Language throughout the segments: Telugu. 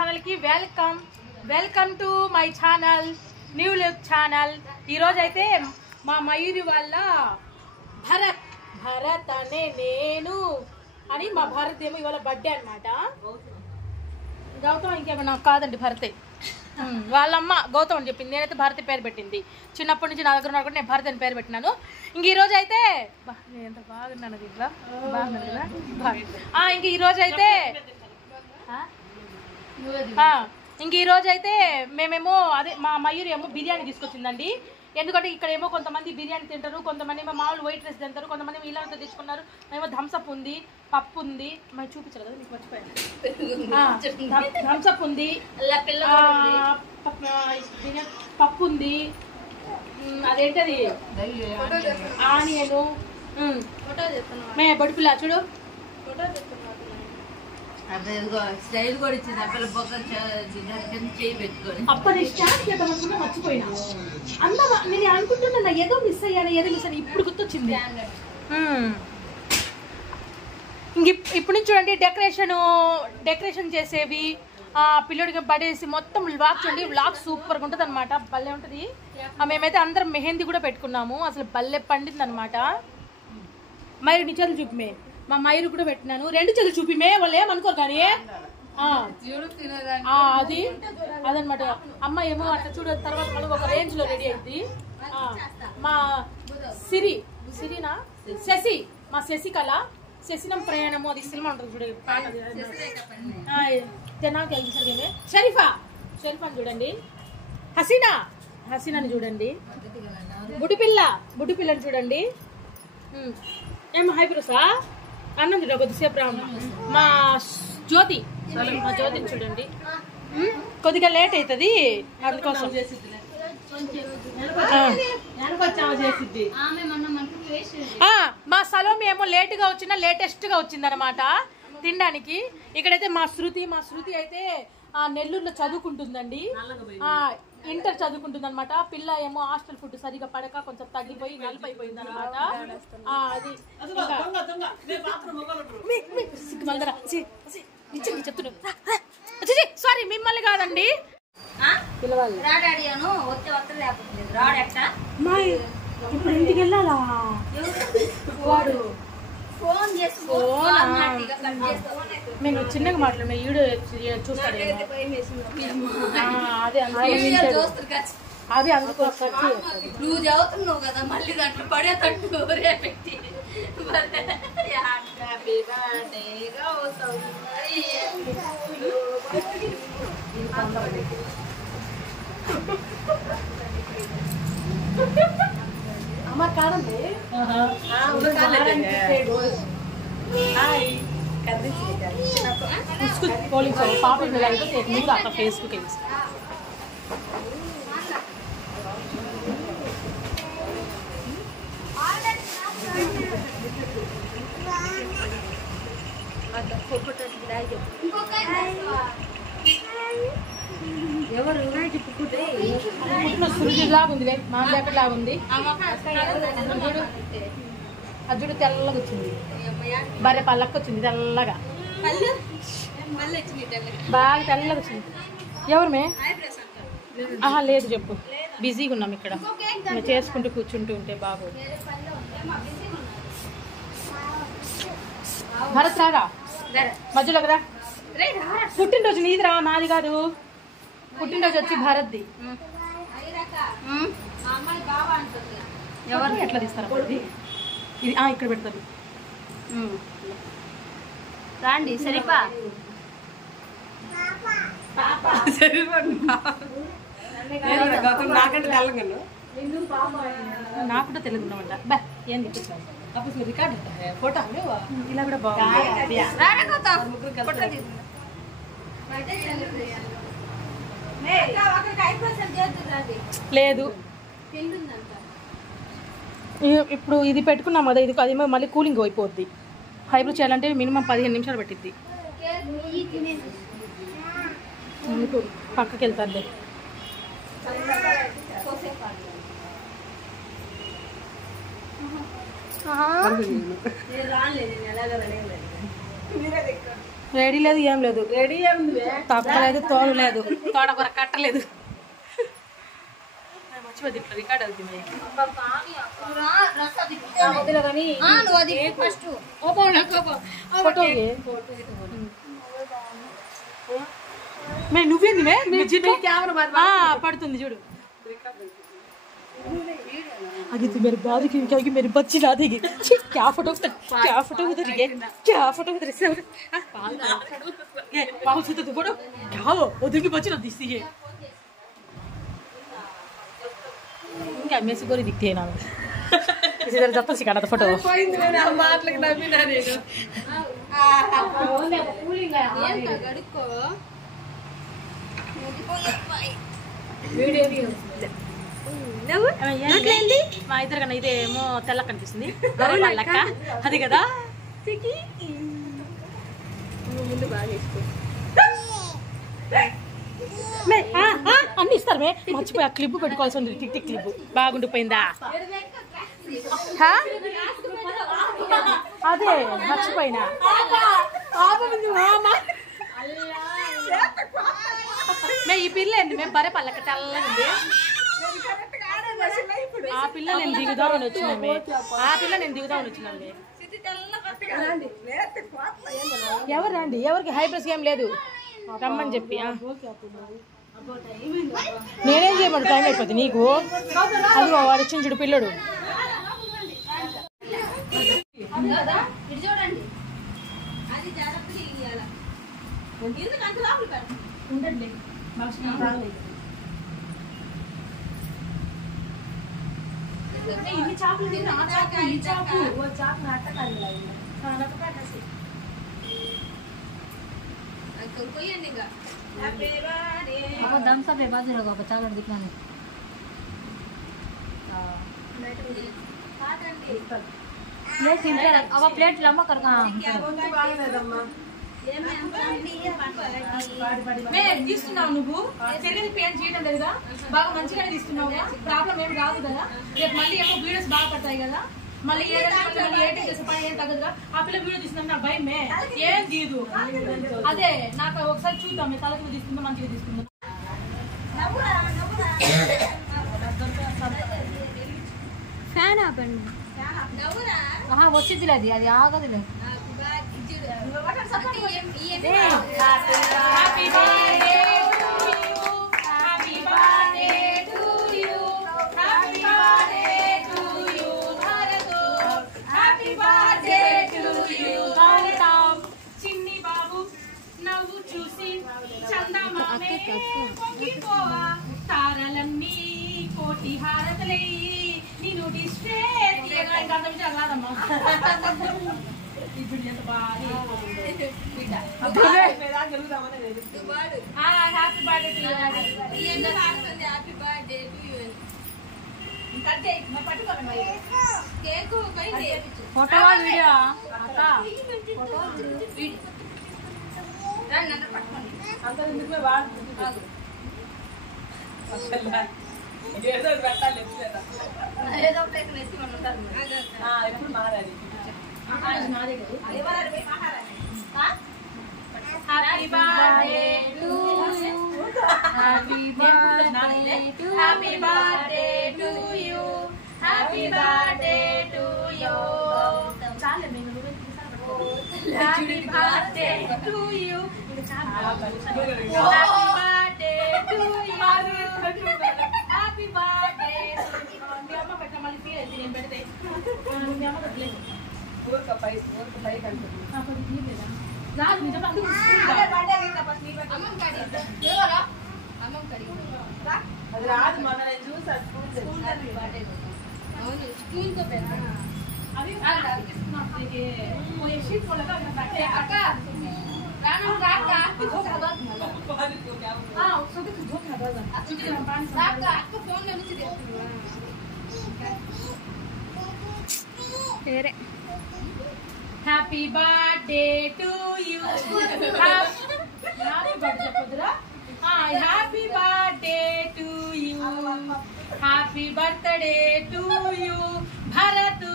ఛానల్ కి welcome to my channel new look channel. ఈరోజు అయితే మా మయూరి వాళ్ళ భరత్ అనే నేను అని మా భరత్ ఏమో ఇవాళ బర్త్డే అనమాట. గౌతమ్ ఇంకేమన్నా కాదండి, భరతే. వాళ్ళమ్మ గౌతమ్ అని చెప్పింది, నేనైతే భారతి పేరు పెట్టింది. చిన్నప్పటి నుంచి నా దగ్గర ఉన్నప్పుడు నేను భారతి అని పేరు పెట్టినాను. ఇంక ఈరోజు అయితే నేను ఎంత బాగున్నాను దీంట్లో, బాగున్నాను కదా. ఇంక ఈరోజు అయితే మేమేమో అదే మా మయూరి ఏమో బిర్యానీ తీసుకొచ్చిందండి. ఎందుకంటే ఇక్కడ ఏమో కొంతమంది బిర్యానీ తింటారు, కొంతమంది ఏమో మామూలు వైట్ రైస్ తింటారు, కొంతమంది ఇలాంటి తెచ్చుకున్నారు. మేము థమ్స్అప్ ఉంది, పప్పు ఉంది, మరి చూపించాలి కదా మీకు మర్చిపోయాను. థమ్స్అప్ ఉంది, పప్పు ఉంది, అదేంటది ఆనియను, మే బడిపిల్ల చూడు అప్పటి మర్చిపోయినా అంత నేను అనుకుంటున్నా ఏదో మిస్ అయ్యాను ఇప్పుడు గుర్తొచ్చింది. ఇంక ఇప్పుడు నుంచి చూడండి డెకరేషన్ చేసేవి, పిల్లడికి పడేసి మొత్తం వ్లాగ్ చూడండి. వ్లాగ్ సూపర్గా ఉంటుంది అనమాట, భలే ఉంటుంది. మేమైతే అందరం మెహందీ కూడా పెట్టుకున్నాము, అసలు భలే పండింది అనమాట. మయూరి నీ చేతులు చూపిమే, మా మయూరి కూడా పెట్టినాను. రెండు చేతులు చూపిమే, వాళ్ళు ఏమనుకోరు కానీ అదనమాట. అమ్మ ఏమో అట్లా చూడ తర్వాత మళ్ళీ ఒక రేంజ్ లో రెడీ అయింది. మా శశి మా శశికళ శశినం ప్రయాణము, అది సినిమా ఉంటుంది చూడండి, పాట షరీఫాని చూడండి, హసీనాని చూడండి, బుడిపిల్లని చూడండి. ఏమో హైబ్రోసా అన్నం చూడ కొద్దిసేపు రామ్మ. మా జ్యోతిని చూడండి, కొద్దిగా లేట్ అవుతుంది అందుకోసం. మా సలోమి ఏమో లేటుగా వచ్చినా లేటెస్ట్ గా వచ్చింది అనమాట తినడానికి. ఇక్కడైతే మా శృతి అయితే నెల్లూరులో చదువుకుంటుందండి, ఇంటర్ చదువుకుంటుంది అనమాట. పిల్ల ఏమో హాస్టల్ ఫుడ్ సరిగా పడక కొంచెం తగ్గిపోయి నలిపైపోయింది అనమాట. అది చెప్తున్నా, సారీ మిమ్మల్ని కాదండి, ఇప్పుడు ఇంటికి వెళ్ళాలా వాడు మేము చిన్నగా మాట్లాడు వీడియో చూస్తాడు, అదే అందుకో నువ్వు చదువుతున్నావు కదా మళ్ళీ దాంట్లో పడేటట్టు పెట్టి అమ్మ కాదండి పాప आता फेसबुक ఎవరు లాగా ఉంది, మా జాకెట్ లాగా ఉంది. అజ్జుడు తెల్లగా వచ్చింది, భార్య పళ్ళకి వచ్చింది తెల్లగా, బాగా తెల్లగా వచ్చింది. ఎవరు మే లేదు చెప్పు, బిజీగా ఉన్నాం ఇక్కడ చేసుకుంటూ కూర్చుంటూ ఉంటే బాబు. భరత్ రాగా మధ్యలో కదా, పుట్టినరోజు నీదిరా నాది కాదు, పుట్టినరోజు వచ్చి భరత్ది. ఎవరు ఎట్లా తీస్తారా ఇది ఇక్కడ పెడతారు రాండి. సరిపా నాకు కూడా తెలుగున్నామంట బా ఏం రికార్డు ఫోటో ఇలా కూడా బాగుంది. లేదు ఇప్పుడు ఇది పెట్టుకున్నాం కదా, ఇది అది మళ్ళీ కూలింగ్ అయిపోద్ది. హైబ్రో చేయాలంటే మినిమం 15 నిమిషాలు పట్టిద్ది. పక్కకి వెళ్తారులే. రెడీ లేదు, ఏం లేదు. రెడీ ఏముంది? తొక్కలేదు, తోడు లేదు, తోటకూర కట్టలేదు. మర్చిపోద్ది, ఇప్పుడు రికార్డ్ అవుతుంది. నువ్వేంది పడుతుంది చూడు. आगे तो मेरे बाद की क्या मेरे बच्चे ना देगी क्या फोटो उधर ये क्या फोटो उधर से ये बाहर से तो फोटो क्या हो उधर की बच्ची ना दिखती है क्या मेरे को दिखती है ना किसी तरह जाता सिखाना तो फोटो మా ఇద్దరు కన్నా ఇదేమో తెల్ల కనిపిస్తుంది, లెక్క అది కదా. అన్ని ఇస్తారు మే, మర్చిపోయి ఆ క్లిప్ పెట్టుకోవాల్సి ఉంది. టిక్ టిక్ క్లిప్ బాగుండిపోయిందా? అదే మర్చిపోయినా. మే ఈ పిల్ల ఏంది మేము బరే పల్లక తెల్లగా ఉంది. ఆ పిల్ల నేను దిగుదామని వచ్చినామే, ఆ పిల్ల నేను దిగుదామని వచ్చినామే. ఎవరు రండి, ఎవరికి హైబ్రిడ్స్ ఏం లేదు రమ్మని చెప్పి. నేనేం చేయమని టైం అయిపోతుంది నీకు. అది వాడు వచ్చిన చూడు పిల్లడు. ఇన్ని చాకులు తిన్నా ఈ చాకు चावल दिखना प्लेट अब प्लेट लम्बा कर తీస్తున్నావు నువ్వు చెల్లిని పేరు చేయడం లేదా? బాగా మంచిగానే తీస్తున్నావు, ప్రాబ్లం ఏం రాదు కదా. రేపు మళ్ళీ ఏమో వీడియోస్ బాగా పడతాయి కదా. మళ్ళీ ఏదైనా చేసే పని ఏం తగ్గదుగా. ఆ పిల్ల వీడియో తీస్తున్నాం నా భయమే ఏం తీయదు. అదే నాకు ఒకసారి చూద్దాం, తలకి తీసుకుందాం, మంచిగా తీసుకుందాం. ఫ్యాన్ ఆపండి. వచ్చింది అది, అది ఆగదు. చిన్ని బాబు నవ్వు చూసి చందమామే పొంగిపోవా, తారలన్నీ కోటి హారతలై నేను డిస్ట్రే కాదమ్మా. ఇప్పుడు ఎంత బాగా హ్యాపీ బర్త్డే ఫోటో వీడియో ఎప్పుడు మారాలి. Happy birthday to you, happy birthday to you, happy birthday to you, happy birthday to you. చాలే నేను happy birthday to you, happy birthday to you, happy birthday. మీ అమ్మ పెట్ట మళ్ళీ ఫీల్ అయితే నేను పెడితే మీ అమ్మ పెట్టలేదు. అది రాదు, మన నేను చూసా స్కూల్ తో happy birthday to you, happy birthday చెప్పదురా. Happy birthday to you, happy birthday to you Bharat,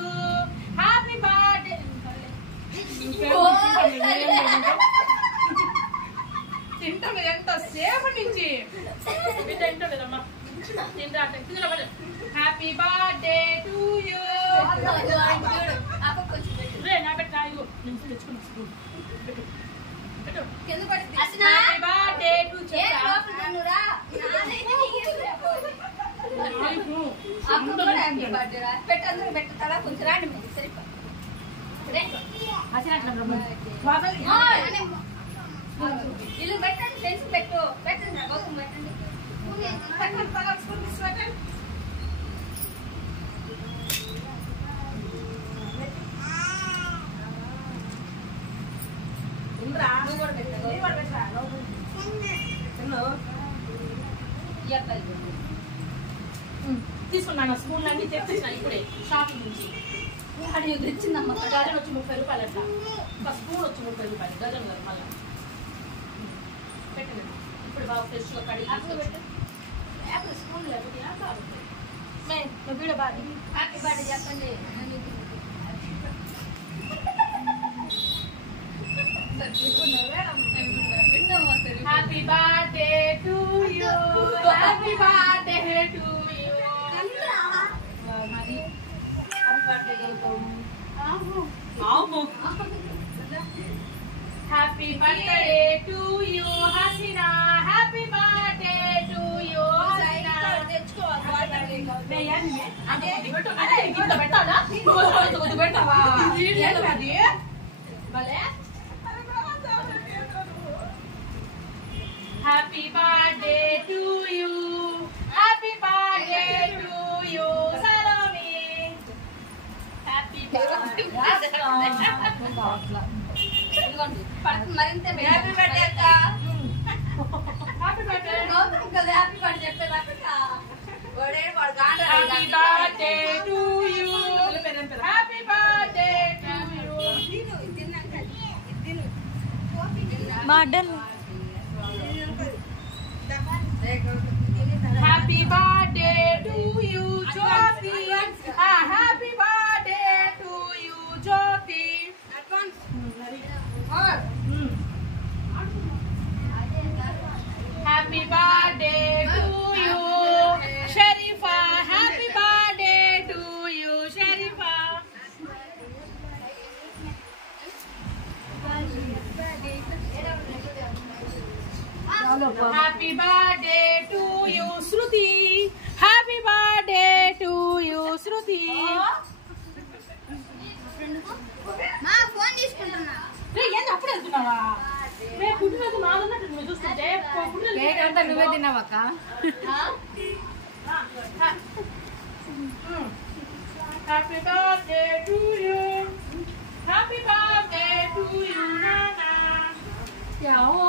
happy birthday. Happy birthday to you. నా పెట్టు తెచ్చుకుని కింద పడింది. హ్యాపీ బర్త్డే టు పెట్టందరూ కొంచెం రాండి మీరు సరిపో ఇల్లు పెట్టండి ఫ్రెండ్స్ పెట్టండి గౌతమ్ పెట్టండి తీసుకున్నాను స్పూన్లు అన్ని తెప్పించిన ఇప్పుడే షాపింగ్ నుంచి. అది తెచ్చిందమ్మ గజన్ వచ్చి 30 రూపాయలు అట్లా, ఒక స్పూన్ వచ్చి 30 రూపాయలు గజన్ గారు. మళ్ళీ పెట్టండి ఇప్పుడు బాగా ఫ్రెష్గా కడిగి స్పూన్ లేకపోతే వీడియో బాగా హ్యాపీ బర్త్డే చెప్పండి. Happy birthday to you. Happy birthday to you. Happy birthday to you Hasina. Happy birthday to you Hasina. పెట్టాలా పెట్టావా భలే. Happy birthday to you. Happy birthday to you Salomi. Happy birthday. మరింత హ్యాపీ బర్త్డే అక్క. హ్యాపీ బర్త్డే గౌతమ్ కదా హ్యాపీ బర్త్డే చెప్పేదాకా happy birthday to you. Happy birthday to you. Happy birthday to you Jyothi. Happy birthday to you Jyothi. Happy birthday to you Sharifa. Happy birthday to you Sharifa. Happy birthday to you Shruti. Happy birthday to you Shruti. మా ఫోన్ తీసుకుంటున్నా. ఏంటి అప్పుడు వెళ్తున్నావా? రేపు పుట్టినరోజు మాదన్నట్టు నువ్వు చూస్తుంటే నువ్వే తిన్నావక్క. Happy birthday to you. Happy birthday to you నానా. Happy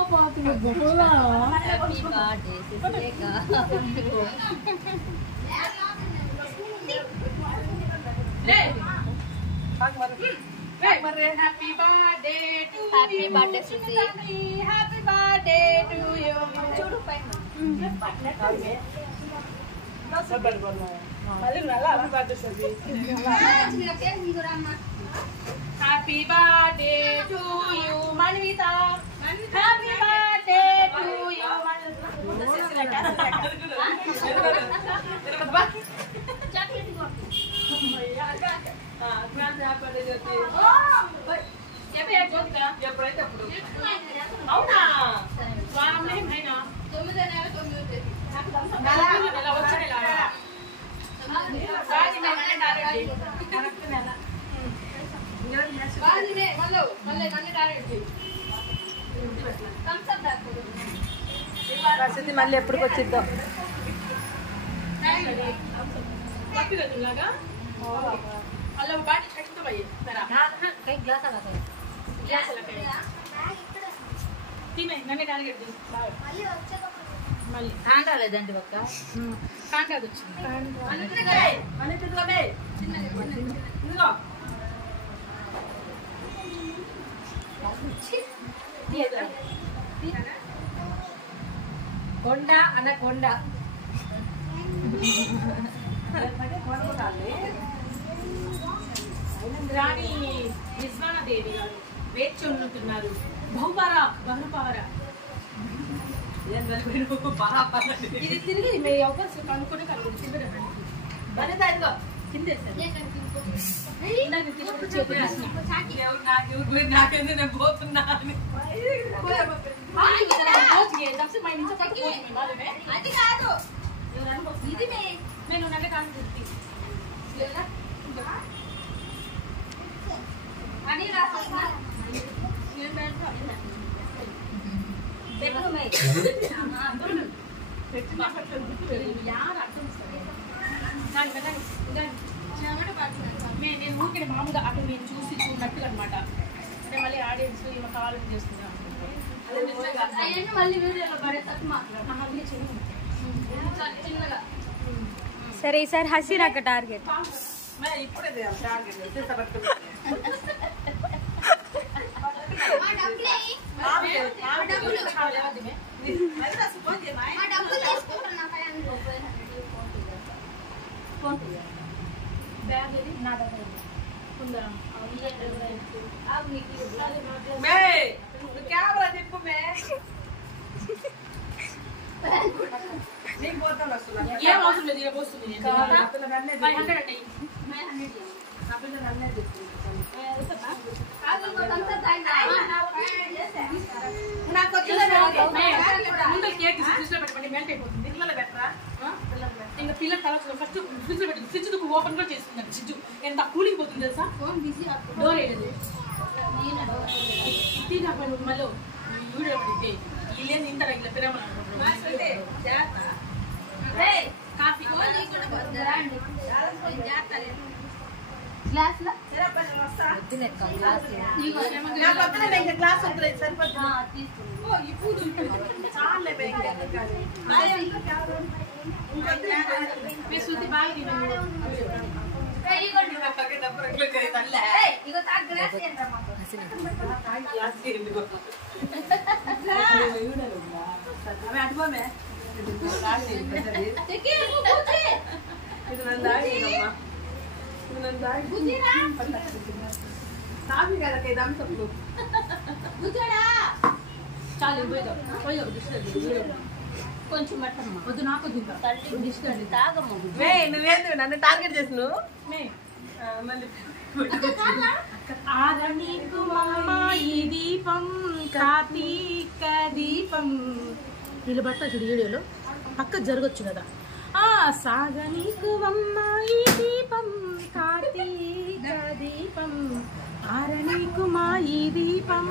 happy birthday to happy birthday Shruti. Happy birthday to you. చూడు పైన happy birthday to you Manvitha. Happy birthday to you. ఎప్పుడైతే అప్పుడు అవునా? అయినా 9 నెల 9 పరిస్థితి మళ్ళీ ఎప్పటికి వచ్చిద్దాం. హ్యాండ్ రాలేదండి ఒక్క కాంటాది వచ్చింది. కొండ అన్న కొండ రాణి రిజ్వానాదేవి గారు వేచి ఉంటున్నారు. బహుపారా ఇది తిరిగి మీరు ఎవరు కనుక్కొని కనుక్కొని తింటారు కింద అది కాదు ఇది నేను నగ కాదు అని రాస్తున్నా నేను ఊరికే మామూలుగా అటు నేను చూసి చూడనట్టుగా అనమాట అంటే మళ్ళీ ఆడియన్స్ ఈమె కావాలని చేస్తున్నా అవన్నీ మళ్ళీ వీడియోలో పడేటట్టు మాట్లాడు చిన్నగా సరే ఈసారి హసీరాక టార్గెట్ బ్యాగ్ అది నా దగ్గర ఉందా కెమెరా తిప్పు మే ఏం అవసరం లేదు ఇక పోస్తుంది 500 అంటే ముందు కేక్ ఫ్రిడ్జ్ లో పెట్టుకోండి మెల్ట్ అయిపోతుంది ఇంకా పిల్లలు కలర్ ఫస్ట్ ఫ్రిడ్జ్ లో పెట్టి ఫ్రిడ్జ్ ఓపెన్ కూడా చేస్తుంది ఫ్రిడ్జ్ ఎంత కూలింగ్ పోతుంది తెలుసా డోర్ వేయలేదు ఇట్టి కాకపోయి మళ్ళీ వీడియో పెడితే ఇల్లు తింటారా ఇలా పిరమని కాఫీ గ్లాస్ లో క్లాస్ వద్దులేదు సరిపోతుంది శృతి బాగా ఇగో తా గ్లాస్ అటుకోమే కాఫీ కదా దంసప్లు చాలు కొంచెం పెట్టమ్మా వద్దు నాకు నువ్వేందు నన్ను టార్గెట్ చేసి నువ్వు మళ్ళీ ఆరణీకు ఈ దీపం కార్తీక దీపం వీళ్ళు బట్ట చూడు వీడియోలో పక్క జరగచ్చు కదా సాగనీకు ఈ దీపం కార్తీక దీపం ఆరణీకు ఈ దీపం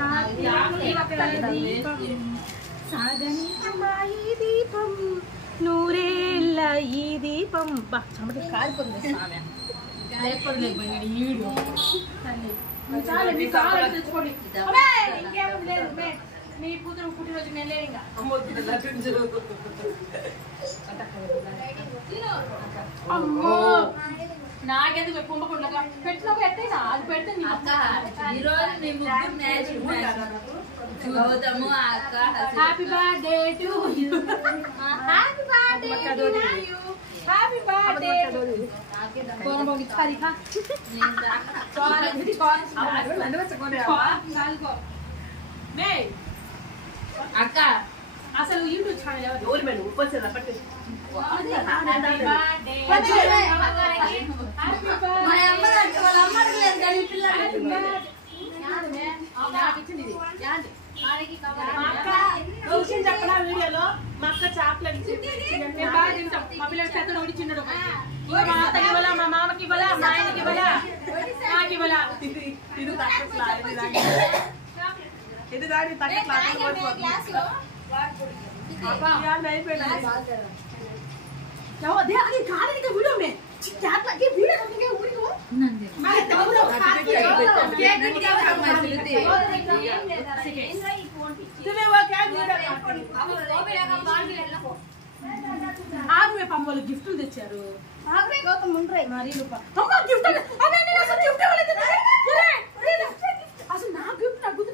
కార్తీక దీపం సాగనీకు ఈ దీపం నూరేళ్ళ ఈ దీపం బా చెమట కాలిపోతుంది స్వామి లేకపోతే ఈడు చాలా మీ కావాలి తెచ్చుకోండి ఇంకేం లేదు మీ కూతురు పుట్టినరోజు నేను లేదు ఇంకా అమ్మో నాకెందుకు కుంభకుండా పెట్టిన పెట్టేనా అది పెడితే ఈరోజు నీ ముగ్గురు మ్యాచ్ గౌతము అక్క happy birthday to you happy birthday to you happy birthday కోన్ బోగి ఖాలి ఖా మే అక్క అసలు యూట్యూబ్ ఛానల్ ఎవరు ఎవరు మేడం ఉప్పొచ్చేదా పట్టి చెప్పడా వీడియోలో మా అక్క చాక్లెట్ బాగా తింటాం మా పిల్లలు పెద్ద ఒకటి చిన్నడు మా అత్తకి ఇవ్వాలా మా మామకి ఇవ్వాలా మా ఆయనకి ఇవ్వాలా నాకు ఇవ్వాలా ఇది తగ్గట్లా ఇది దాడి తగ్గట్లా అయిపోయింది वीडियो में क्या लगे वीडियो करके उड़ी को मैं तुम्हें वो क्या ఆగు పాపం వాళ్ళు గిఫ్ట్లు తెచ్చారు మరి అమ్మ గిఫ్ట్ అదే నేను అసలు గిఫ్ట్ ఇవ్వలేదు అసలు నా గిఫ్ట్ నాకు గుర్తు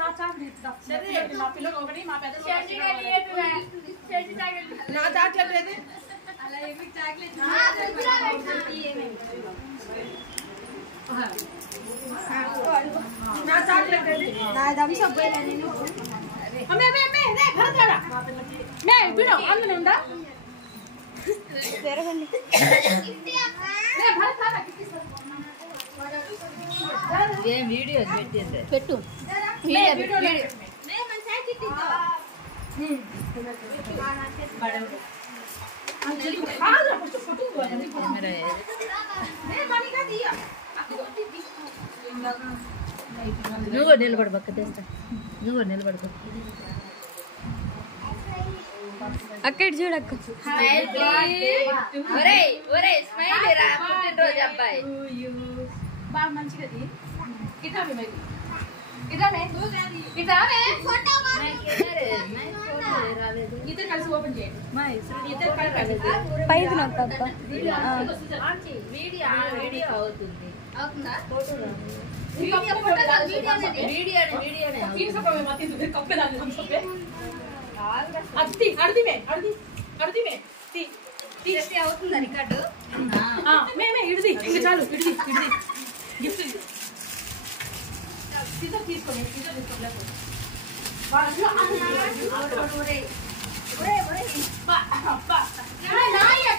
నా చాక్లెట్ మా పిల్లలు ఒకటి మా పెద్ద నా చాక్లెట్ ఏది నా చాక్లెట్ ఏది నా థమ్స్ అప్ అమ్మే అమ్మే అమ్మే రే భరత్ రాడా మే బిడు అందులో ఉందా జరగండి రే భరత్ రాడా ఏం వీడియో పెట్టేది పెట్టు వీడియో నువ్వు నిలబడు పక్క తెస్తా నువ్వు నిలబడుకో అక్కడ చూడక్క స్మైల్ రా పుట్టినరోజు అబ్బాయి బాగా మంచిది ఇట్లా మరి ఇట్లా ఇట్లా ఇద్దరు కలిసి ఓపెన్ చేయండి ఇద్దరు కలిసి పైది నాకు అక్క వీడియో అవుతుంది అవుతుందా అవుతుందా రికార్డు ఇడిది ఇంకా చాలు ఇడిది ఇడిది గిఫ్ట్ తీసుకోండి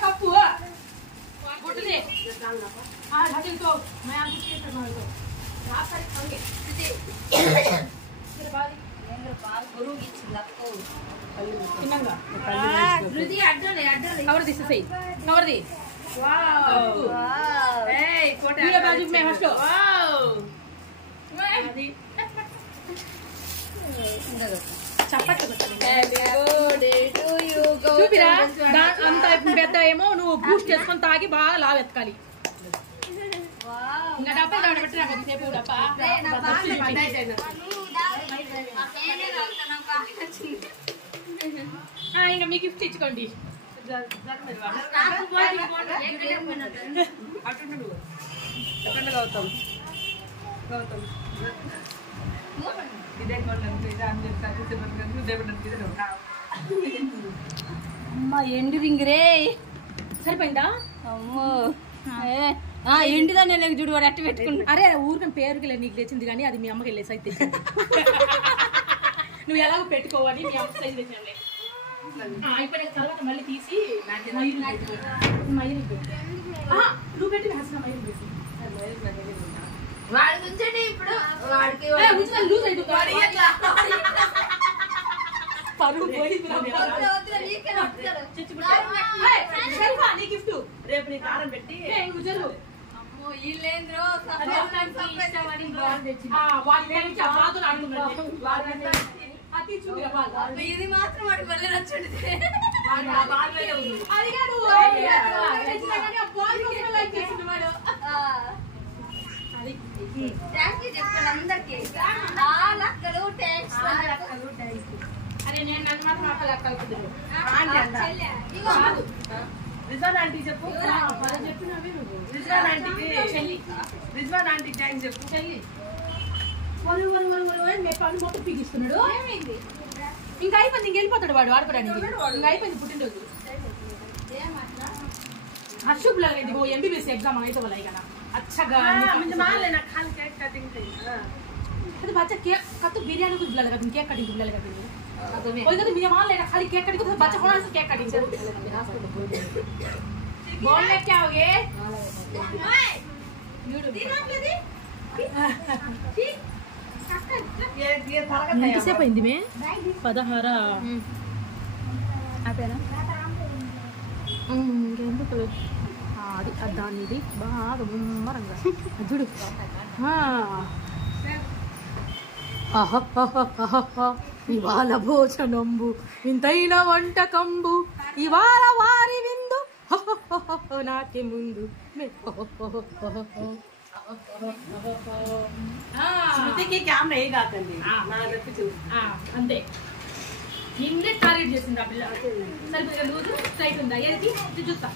కప్పు గుడ్డుదే तो मैं आपको शेयर करना है तो आप सारे खाओगे फिर बाद బాగా గురువుకి ఇచ్చిందప్పో తినంగా రుది అడ్డలే కవర్ తీసేసేయ్ కవర్ ది వావ్ ఏయ్ కోట ये बाजू में हंस लो అది చప్పట్లు చూపిరా అంత పెద్ద ఏమో నువ్వు బూస్ట్ చేసుకొని తాగి బాగా లావు ఎత్తుకాలి ఇంకా డబ్బా దాడ పెట్టినా కొద్దిసేపు డబ్బా ఇంకా మీ గిఫ్ట్ ఇచ్చుకోండి గౌతమ్ ఇదే అమ్మ ఎండి రింగ్ రే సరిపోయిందా అమ్మో ఎండిదాన్ని లేక చూడు వాడు అట్టు పెట్టుకుంటా అరే ఊరికని పేరుకి నీకు తెచ్చింది కానీ అది మీ అమ్మకి వెళ్ళే సైజ్ తెచ్చింది నువ్వు ఎలాగో పెట్టుకోవాలి మీ అమ్మ సైజ్ తెచ్చాను అయిపోయిన తర్వాత మళ్ళీ తీసి మైలు పెట్టి నువ్వు పెట్టి వేసిన మైలు పెట్టి వాడి నుంచండి ఇప్పుడు వాడికి లూజ్ అవుతుంది నీ గిఫ్ట్ రేపు నీ కారం పెట్టి జరుగు ఇది మాత్రం వాడికి మళ్ళీ నచ్చండి థ్యాంక్ యూ చెప్పాలి అందరికి లక్కలు ట్యాంక్స్ అరే నేను నన్ను మాత్రం అక్కలు అక్కలు రిజ్వాన్ ఆంటీ చెప్పు చెప్పినవి నువ్వు రిజ్వాన్ ఆంటీకి చెల్లి రిజ్వాన్ ఆంటీ థ్యాంక్స్ చెప్పు చెల్లి వరు వరు వరు వరు అని నేను పని మొత్తం పీకిస్తున్నాడు ఇంకా అయిపోయింది ఇంక వెళ్ళిపోతాడు వాడు ఆడుకోవడానికి ఇంకా అయిపోయింది పుట్టినరోజు అశుభ్ लगे वो एमबीबीएस एग्जाम आए तो वाला अच्छा गा मुझे मान लेना खाल केक कटिंग थी तो बच्चा केक का तो बिरयानी कुछ बुला लगा तुम केक कटिंग बुला लगा तुम कोई तो मुझे मान लेना खाली केक कटिंग तो बच्चा होना से केक कटिंग बोल ले क्या होगे ये थरका था किसे పోయింది మే 16 అదేనా ఇంకెందుకు అది దాన్ని ఇది బాగా ముమ్మరంగా చూడు ఇవాళ భోజనంబు ఇంతైన వంటకంబు ఇవాళ వారి విందు నాకే ముందు శృతికి కెమెరా ఏ కాకండి నా దగ్గర చూసి అంతే ఇంగ్లీష్ టార్గెట్ చేసింది ఆ పిల్ల సరిపోయి లూజు టైట్ ఉందా ఏది చూస్తా